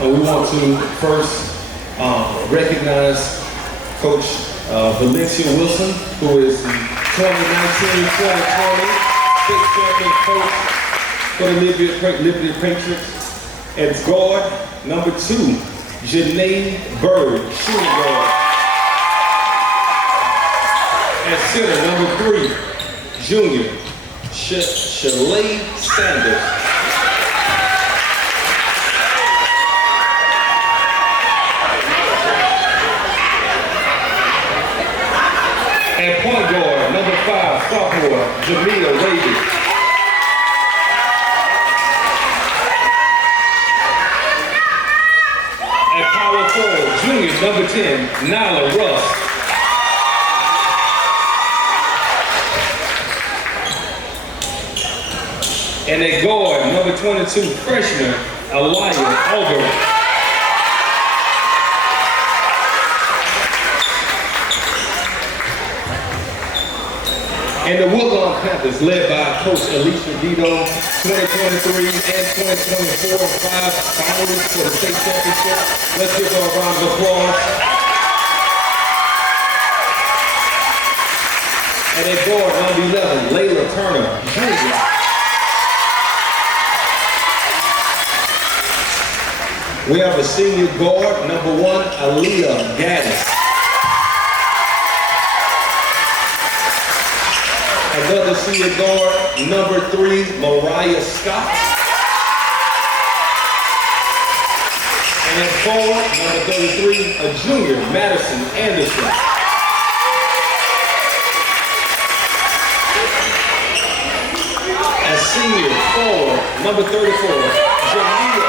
And we want to first recognize Coach Valencia Wilson, who is the 2019-2020 state champion coach for the Liberty Patriots. At guard, number 2, Janae Bird, shooting guard. At center, number 3, junior, Shalay Sanders. At point guard, number 5, sophomore, Jamila Raby. At power forward, junior, number 10, Nyla Russ. And at guard, number 22, freshman, Aaliyah Gaddis. And the Woodlawn Panthers, led by Coach Aaliyah Gaddis, 2023 and 2024, 5 finalists for the state championship. Let's give her a round of applause. And at guard, number 11, Layla Turner, junior. We have a senior guard, number 1, Aaliyah Gaddis. Another senior guard, number 3, Mariah Scott. And at forward, number 33, a junior, Madison Anderson. As senior forward, number 34, Jamila.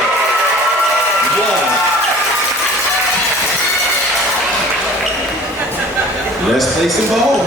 Let's play some ball.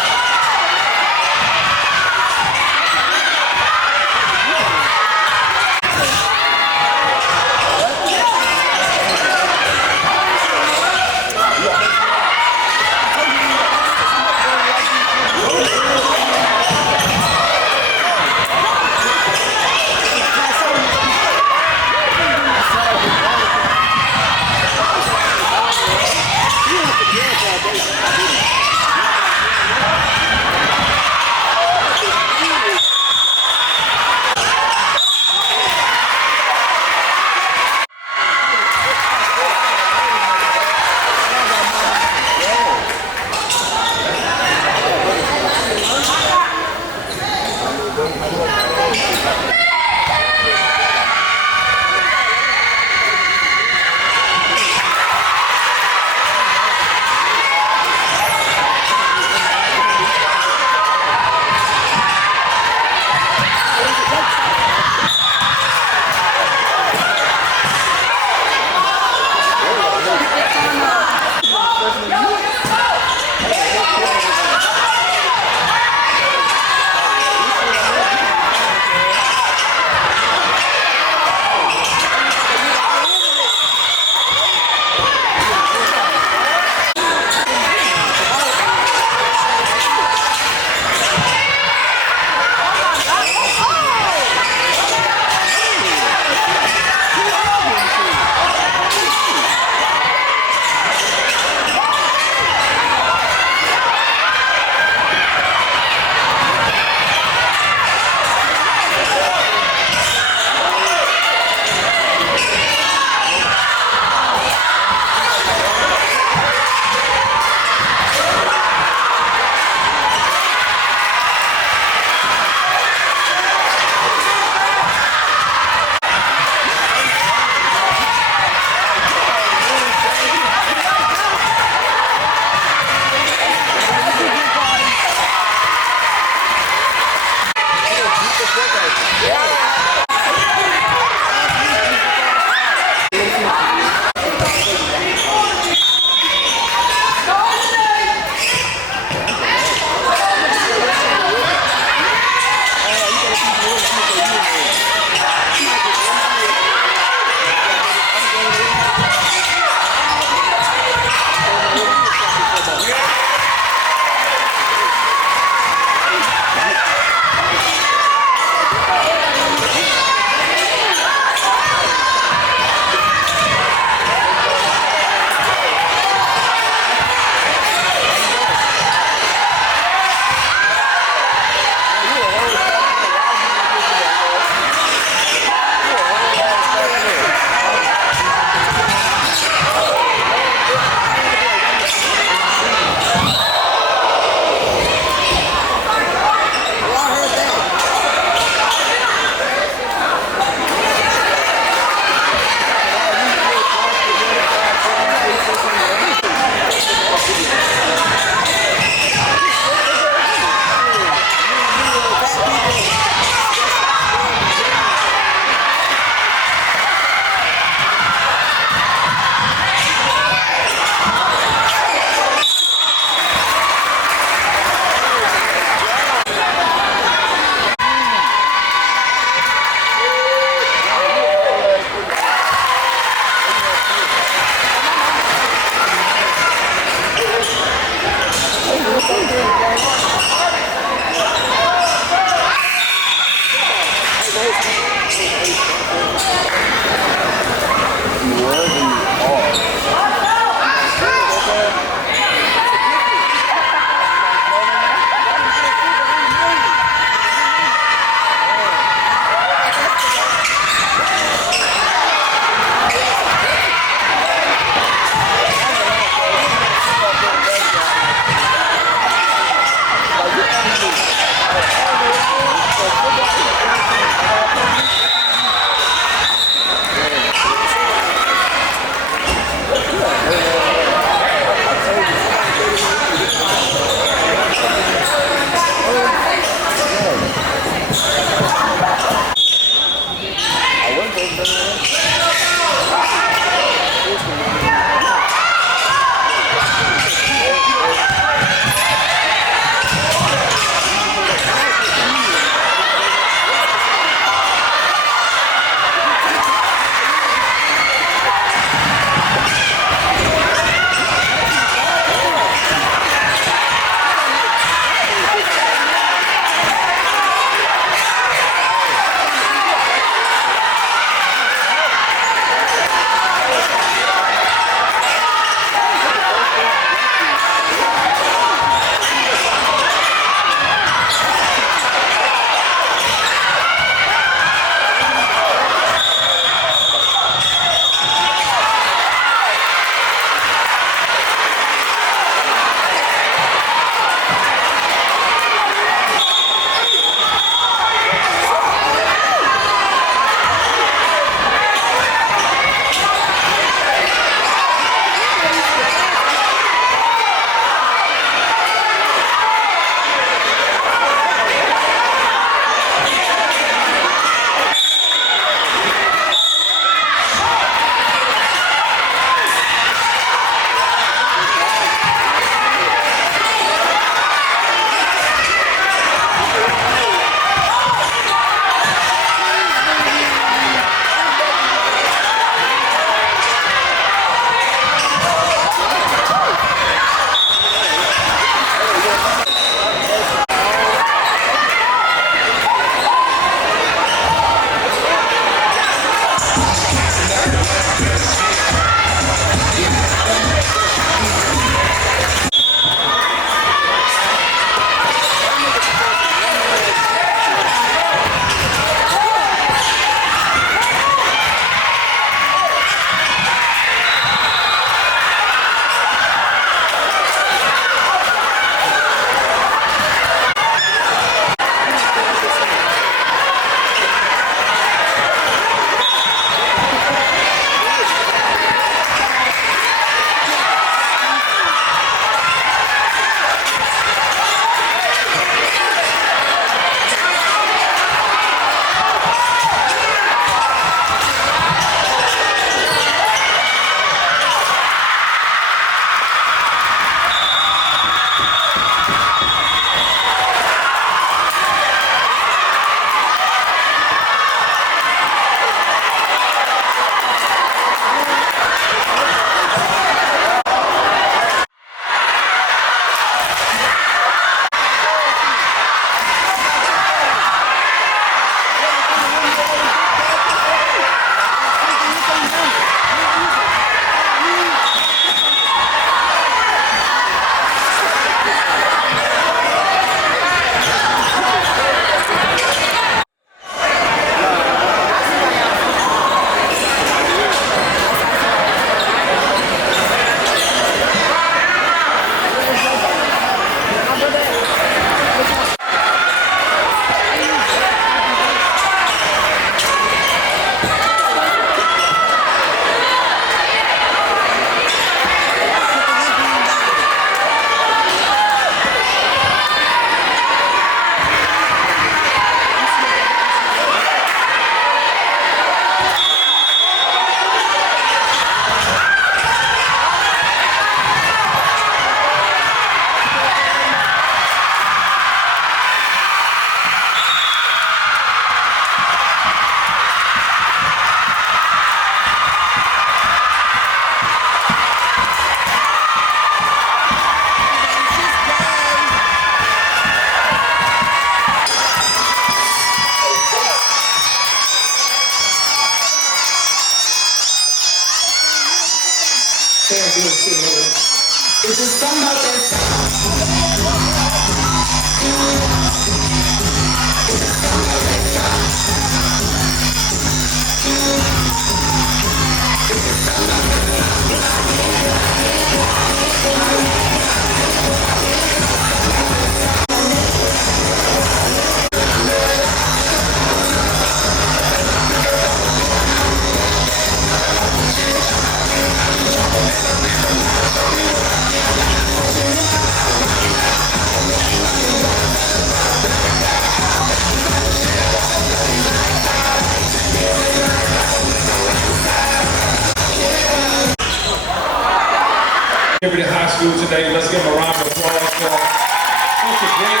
Liberty High School today. Let's give them a round of applause for such a great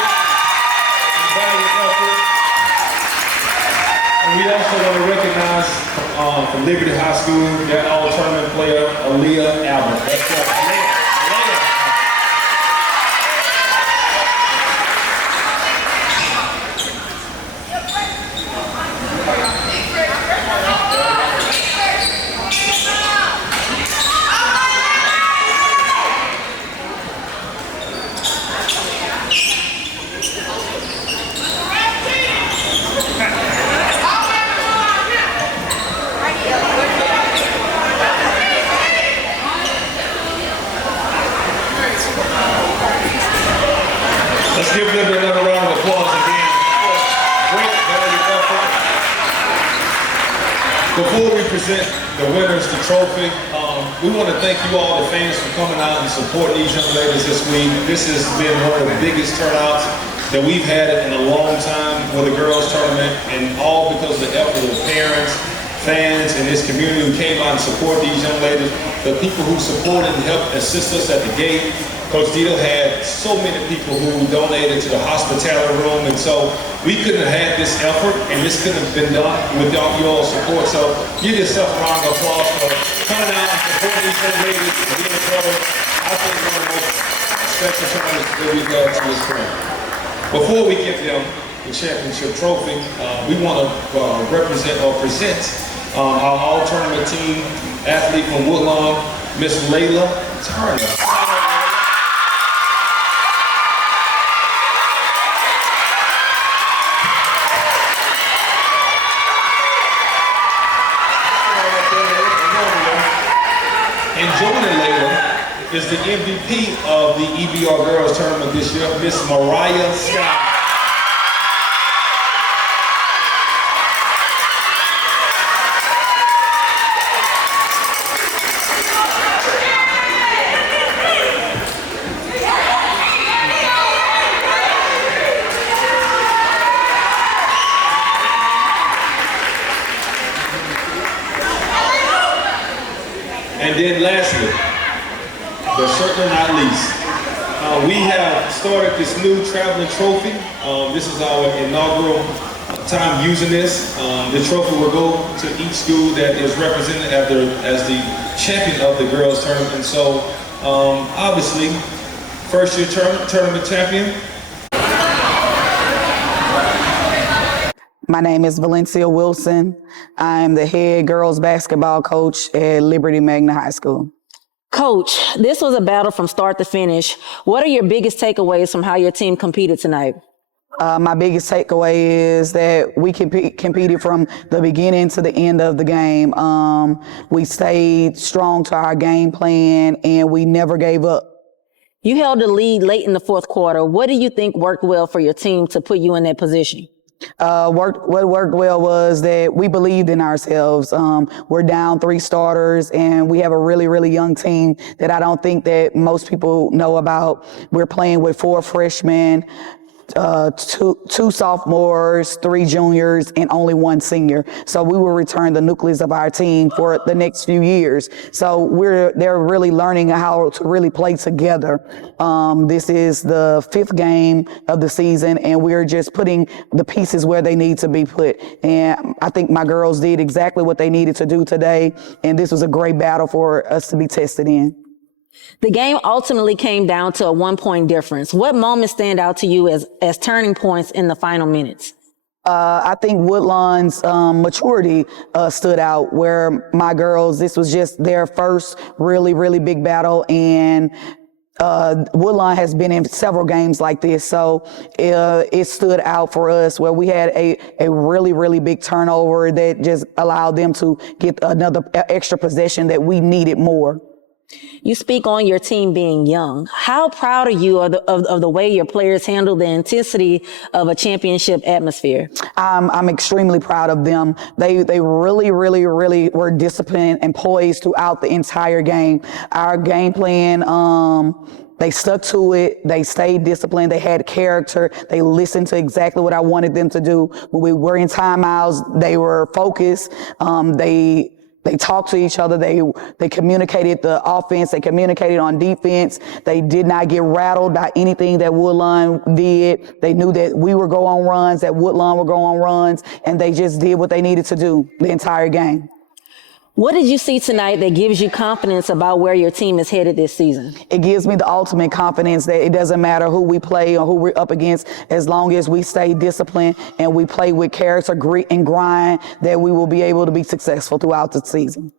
and valiant effort. And we also want to recognize from Liberty High School their all-tournament player, Aaliyah Gaddis. That's right. Let's give them another round of applause again. Great value effort. Before we present the winners the trophy, we want to thank you all, the fans, for coming out and supporting these young ladies this week. This has been one of the biggest turnouts that we've had in a long time for the girls tournament, and all because of the effort of parents, fans, and this community who came out and supported these young ladies. The people who supported and helped assist us at the gate. Coach Dito had so many people who donated to the hospitality room, and so we couldn't have had this effort, and this couldn't have been done without your support. So give yourself a round of applause for coming out and supporting these young ladies and being a part of, I think, one of the most special tournaments that we've had to this point. Before we give them the championship trophy, we want to present our all-tournament team athlete from Woodlawn, Miss Layla Turner. And joining Leila is the MVP of the EBR Girls Tournament this year, Miss Mariah Scott. And then lastly, but certainly not least, we have started this new traveling trophy. This is our inaugural time using this. The trophy will go to each school that is represented as the champion of the girls tournament. And so, obviously, first year tournament champion. My name is Valencia Wilson. I'm the head girls basketball coach at Liberty Magna High School. Coach, this was a battle from start to finish. What are your biggest takeaways from how your team competed tonight? My biggest takeaway is that we competed from the beginning to the end of the game. We stayed strong to our game plan, and we never gave up. You held the lead late in the fourth quarter. What do you think worked well for your team to put you in that position? What worked well was that we believed in ourselves. We're down 3 starters, and we have a really, really young team that I don't think that most people know about. We're playing with 4 freshmen, two sophomores, 3 juniors, and only 1 senior. So we will return the nucleus of our team for the next few years. So they're really learning how to really play together. This is the 5th game of the season, and we're just putting the pieces where they need to be put. And I think my girls did exactly what they needed to do today, and this was a great battle for us to be tested in. The game ultimately came down to a 1-point difference. What moments stand out to you as turning points in the final minutes? I think Woodlawn's maturity stood out, where my girls, this was just their first really, really big battle, and Woodlawn has been in several games like this, so it stood out for us where we had a really, really big turnover that just allowed them to get another extra possession that we needed more. You speak on your team being young. How proud are you of the way your players handle the intensity of a championship atmosphere? I'm extremely proud of them. They really, really, really were disciplined and poised throughout the entire game. Our game plan, they stuck to it. They stayed disciplined. They had character. They listened to exactly what I wanted them to do. When we were in timeouts, they were focused. They talked to each other. They communicated the offense. They communicated on defense. They did not get rattled by anything that Woodlawn did. They knew that we were go on runs, that Woodlawn would go on runs, and they just did what they needed to do the entire game. What did you see tonight that gives you confidence about where your team is headed this season? It gives me the ultimate confidence that it doesn't matter who we play or who we're up against, as long as we stay disciplined and we play with character, grit, and grind, that we will be able to be successful throughout the season.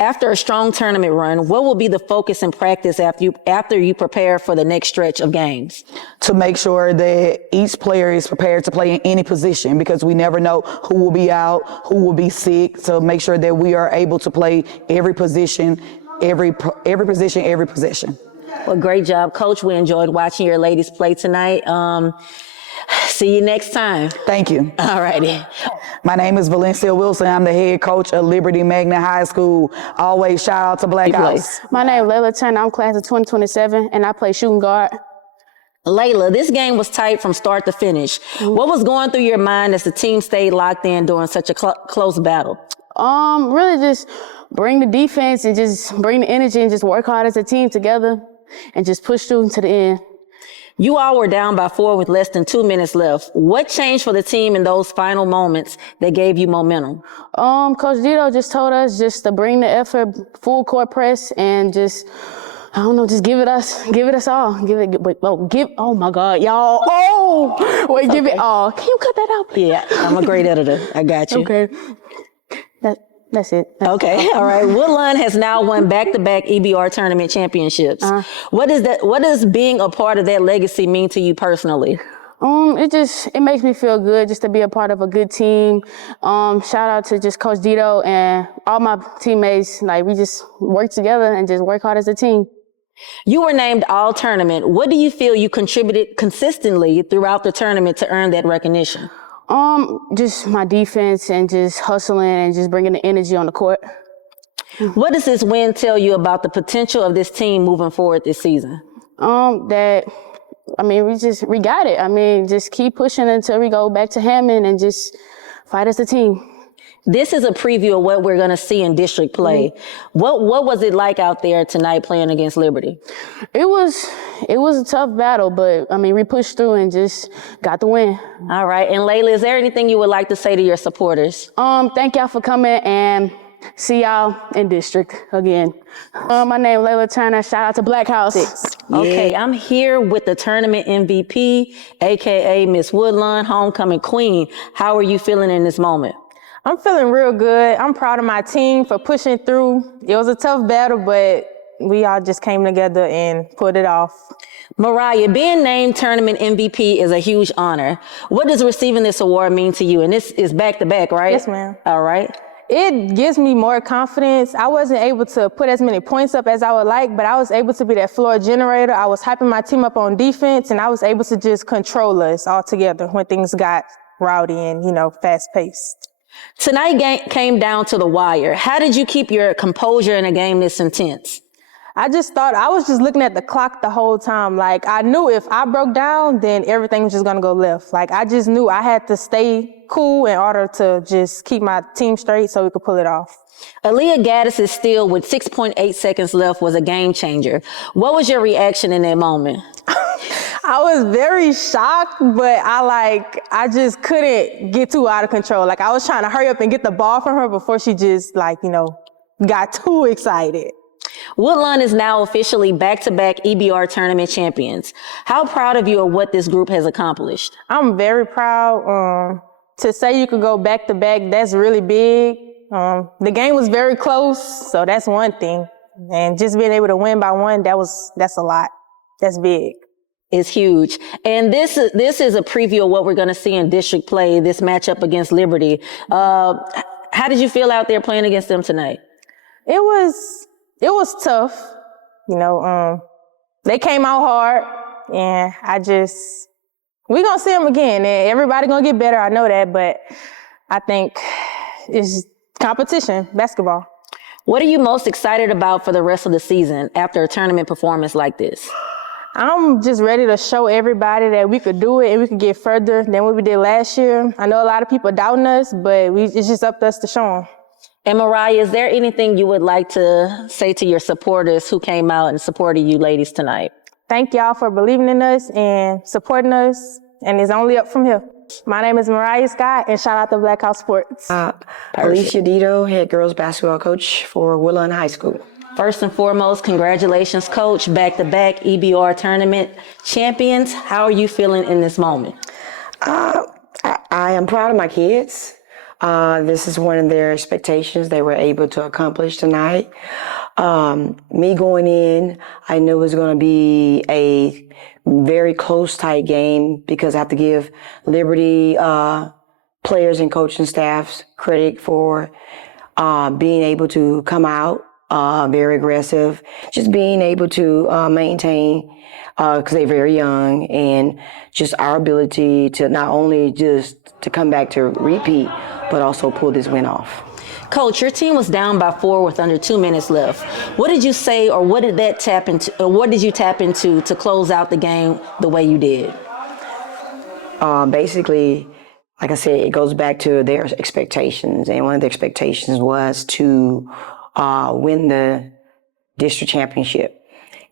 After a strong tournament run, what will be the focus in practice after you prepare for the next stretch of games? To make sure that each player is prepared to play in any position, because we never know who will be out, who will be sick. So make sure that we are able to play every position, every position, every possession. Well, great job, Coach. We enjoyed watching your ladies play tonight. See you next time. Thank you. All righty. My name is Valencia Wilson. I'm the head coach of Liberty Magnet High School. Always shout out to BlackHouse. My name is Layla Turner. I'm class of 2027, and I play shooting guard. Layla, this game was tight from start to finish. What was going through your mind as the team stayed locked in during such a close battle? Really just bring the defense and just bring the energy and just work hard as a team together and just push through to the end. You all were down by 4 with less than 2 minutes left. What changed for the team in those final moments that gave you momentum? Coach Dito just told us just to bring the effort, full court press, and just, I don't know, just give it us all. Oh my God, y'all. Give it all. Can you cut that out, please? Yeah, I'm a great editor. I got you. Okay. That's it. Okay, all right. Woodlawn has now won back-to-back EBR Tournament Championships. What does being a part of that legacy mean to you personally? It makes me feel good just to be a part of a good team. Shout out to just Coach Dito and all my teammates. Like, we just work together and just work hard as a team. You were named All-Tournament. What do you feel you contributed consistently throughout the tournament to earn that recognition? Just my defense and just hustling and just bringing the energy on the court. What does this win tell you about the potential of this team moving forward this season? We got it. Just keep pushing until we go back to Hammond and just fight as a team. This is a preview of what we're going to see in district play. What was it like out there tonight playing against Liberty? It was a tough battle, but we pushed through and just got the win. All right. And Leila, is there anything you would like to say to your supporters? Thank y'all for coming, and see y'all in district again. My name is Layla Turner. Shout out to BlackHouse. Okay, I'm here with the tournament MVP, aka Miss Woodlawn, homecoming queen. How are you feeling in this moment? I'm feeling real good. I'm proud of my team for pushing through. It was a tough battle, but we all just came together and pulled it off. Mariah, being named tournament MVP is a huge honor. What does receiving this award mean to you? And this is back-to-back, right? Yes, ma'am. All right. It gives me more confidence. I wasn't able to put as many points up as I would like, but I was able to be that floor generator. I was hyping my team up on defense, and I was able to just control us all together when things got rowdy and, fast-paced. Tonight came down to the wire. How did you keep your composure in a game this intense? I was just looking at the clock the whole time. Like, I knew if I broke down, then everything was just going to go left. Like, I just knew I had to stay cool in order to just keep my team straight so we could pull it off. Aaliyah Gaddis' steal with 6.8 seconds left was a game changer. What was your reaction in that moment? I was very shocked, but I just couldn't get too out of control. Like, I was trying to hurry up and get the ball from her before she just got too excited. Woodlawn is now officially back-to-back EBR Tournament Champions. How proud of you of what this group has accomplished? I'm very proud. To say you could go back-to-back, that's really big. The game was very close, so that's one thing. And just being able to win by one, that's a lot. That's big. Is huge. And this is a preview of what we're going to see in district play, this matchup against Liberty. How did you feel out there playing against them tonight? It was tough. You know, they came out hard, and we gonna see them again. And everybody gonna get better. I know that, but I think it's competition, basketball. What are you most excited about for the rest of the season after a tournament performance like this? I'm just ready to show everybody that we could do it and we could get further than what we did last year. I know a lot of people doubting us, but it's just up to us to show them. And Mariah, is there anything you would like to say to your supporters who came out and supported you ladies tonight? Thank y'all for believing in us and supporting us, and it's only up from here. My name is Mariah Scott, and shout out to BlackHouse Sports. Aaliyah Gaddis, head girls basketball coach for Woodlawn High School. First and foremost, congratulations, Coach. Back-to-back EBR Tournament Champions. How are you feeling in this moment? I am proud of my kids. This is one of their expectations they were able to accomplish tonight. Me going in, I knew it was going to be a very close, tight game because I have to give Liberty players and coaching staffs credit for being able to come out very aggressive, just being able to maintain, because they're very young, and just our ability to not only just to come back to repeat, but also pull this win off. Coach, your team was down by 4 with under 2 minutes left. What did you say, or what did that tap into, or what did you tap into to close out the game the way you did? Basically, like I said, it goes back to their expectations, and one of the expectations was to win the district championship.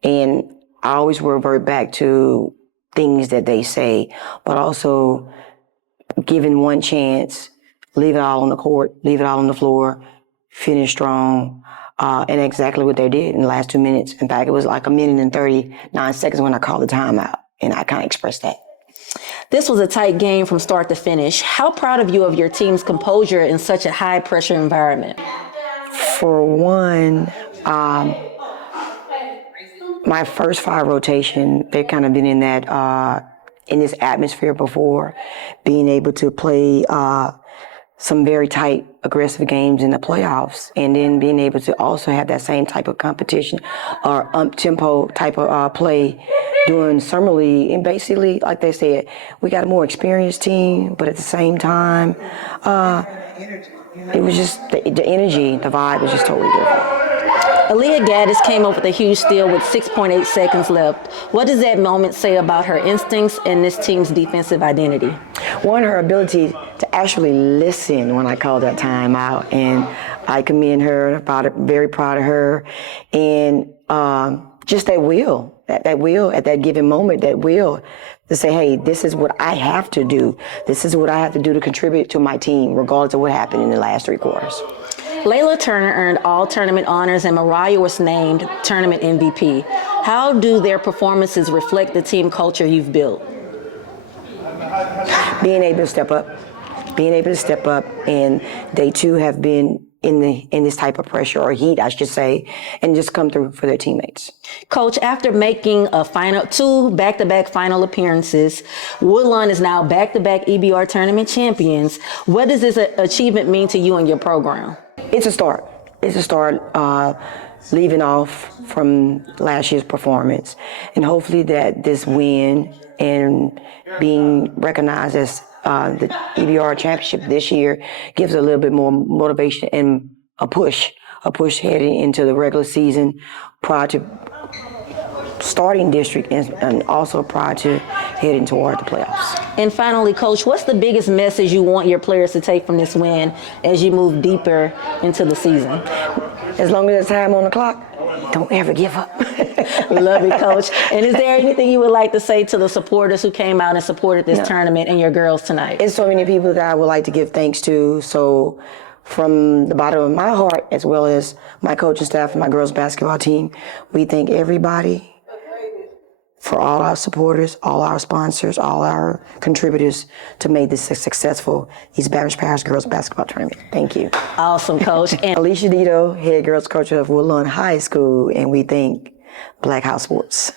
And I always revert back to things that they say, but also giving one chance, leave it all on the court, leave it all on the floor, finish strong, and exactly what they did in the last 2 minutes. In fact, it was like 1 minute and 39 seconds when I called the timeout, and I kind of expressed that. This was a tight game from start to finish. How proud of you of your team's composure in such a high-pressure environment? For one, my first 5 rotation, they've kind of been in that in this atmosphere before, being able to play some very tight, aggressive games in the playoffs, and then being able to also have that same type of competition or up-tempo type of play during summer league. And basically, like they said, we got a more experienced team, but at the same time, it was just the energy, the vibe was just totally different. Aaliyah Gaddis came up with a huge steal with 6.8 seconds left. What does that moment say about her instincts and this team's defensive identity? One, her ability to actually listen when I called that timeout, and I commend her, very proud of her, and just that will at that given moment, that will to say, hey, this is what I have to do. This is what I have to do to contribute to my team, regardless of what happened in the last 3 quarters. Layla Turner earned all tournament honors, and Mariah was named tournament MVP. How do their performances reflect the team culture you've built? Being able to step up, and they too have been in this type of pressure or heat, I should say, and just come through for their teammates. Coach, after making 2 back-to-back final appearances, Woodlawn is now back-to-back EBR Tournament Champions. What does this achievement mean to you and your program? It's a start. Leaving off from last year's performance, and hopefully that this win and being recognized as the EBR Championship this year gives a little bit more motivation and a push heading into the regular season prior to starting district and also prior to heading toward the playoffs. And finally, Coach, what's the biggest message you want your players to take from this win as you move deeper into the season? As long as there's time on the clock, don't ever give up. Love it, Coach. And is there anything you would like to say to the supporters who came out and supported this tournament and your girls tonight? It's so many people that I would like to give thanks to. So from the bottom of my heart, as well as my coaching staff and my girls basketball team, we thank everybody for all our supporters, all our sponsors, all our contributors to make this a successful East Baton Parish Girls Basketball Tournament. Thank you. Awesome, Coach. And Aaliyah Gaddis, head girls coach of Woodlawn High School, and we thank BlackHouse Sports.